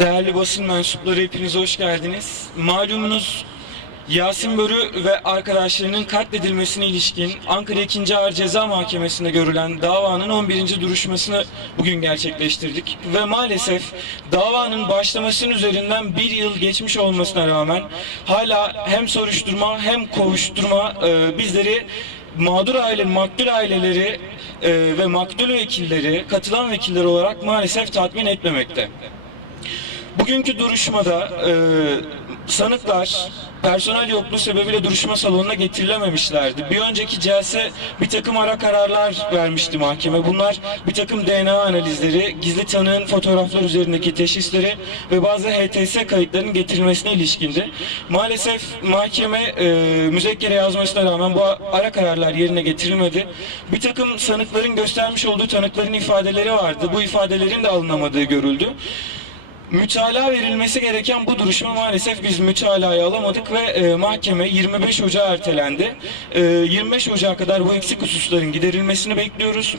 Değerli basın mensupları, hepiniz hoş geldiniz. Malumunuz Yasin Börü ve arkadaşlarının katledilmesine ilişkin Ankara 2. Ağır Ceza Mahkemesi'nde görülen davanın 11. duruşmasını bugün gerçekleştirdik. Ve maalesef davanın başlamasının üzerinden bir yıl geçmiş olmasına rağmen hala hem soruşturma hem kovuşturma bizleri mağdur aile, maktul aileleri ve maktul vekilleri, katılan vekiller olarak maalesef tatmin etmemekte. Bugünkü duruşmada sanıklar personel yokluğu sebebiyle duruşma salonuna getirilememişlerdi. Bir önceki celse bir takım ara kararlar vermişti mahkeme. Bunlar bir takım DNA analizleri, gizli tanığın fotoğraflar üzerindeki teşhisleri ve bazı HTS kayıtlarının getirilmesine ilişkindi. Maalesef mahkeme müzekkere yazmasına rağmen bu ara kararlar yerine getirilmedi. Bir takım sanıkların göstermiş olduğu tanıkların ifadeleri vardı. Bu ifadelerin de alınamadığı görüldü. Mütalaa verilmesi gereken bu duruşma maalesef biz mütalaya alamadık ve mahkeme 25 Ocağı ertelendi. 25 Ocak'a kadar bu eksik hususların giderilmesini bekliyoruz.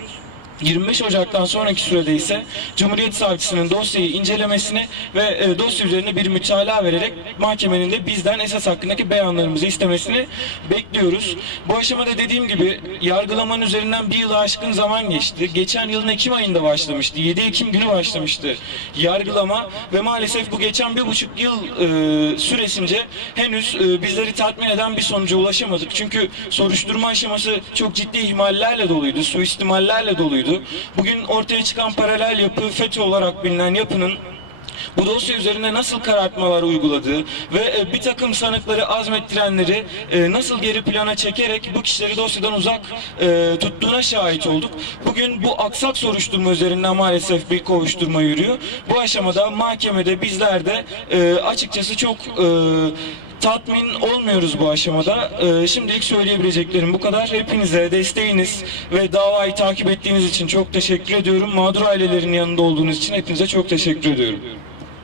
25 Ocak'tan sonraki sürede ise Cumhuriyet Savcısının dosyayı incelemesini ve dosya üzerine bir mütalaa vererek mahkemenin de bizden esas hakkındaki beyanlarımızı istemesini bekliyoruz. Bu aşamada dediğim gibi yargılamanın üzerinden bir yılı aşkın zaman geçti. Geçen yılın Ekim ayında başlamıştı. 7 Ekim günü başlamıştı yargılama ve maalesef bu geçen 1,5 yıl süresince henüz bizleri tatmin eden bir sonuca ulaşamadık. Çünkü soruşturma aşaması çok ciddi ihmallerle doluydu, suistimallerle doluydu. Bugün ortaya çıkan paralel yapı, FETÖ olarak bilinen yapının bu dosya üzerinde nasıl karartmalar uyguladığı ve bir takım sanıkları azmettirenleri nasıl geri plana çekerek bu kişileri dosyadan uzak tuttuğuna şahit olduk. Bugün bu aksak soruşturma üzerinden maalesef bir kovuşturma yürüyor. Bu aşamada mahkemede bizler de açıkçası çok tatmin olmuyoruz bu aşamada. Şimdilik söyleyebileceklerim bu kadar. Hepinize desteğiniz ve davayı takip ettiğiniz için çok teşekkür ediyorum. Mağdur ailelerin yanında olduğunuz için hepinize çok teşekkür ediyorum.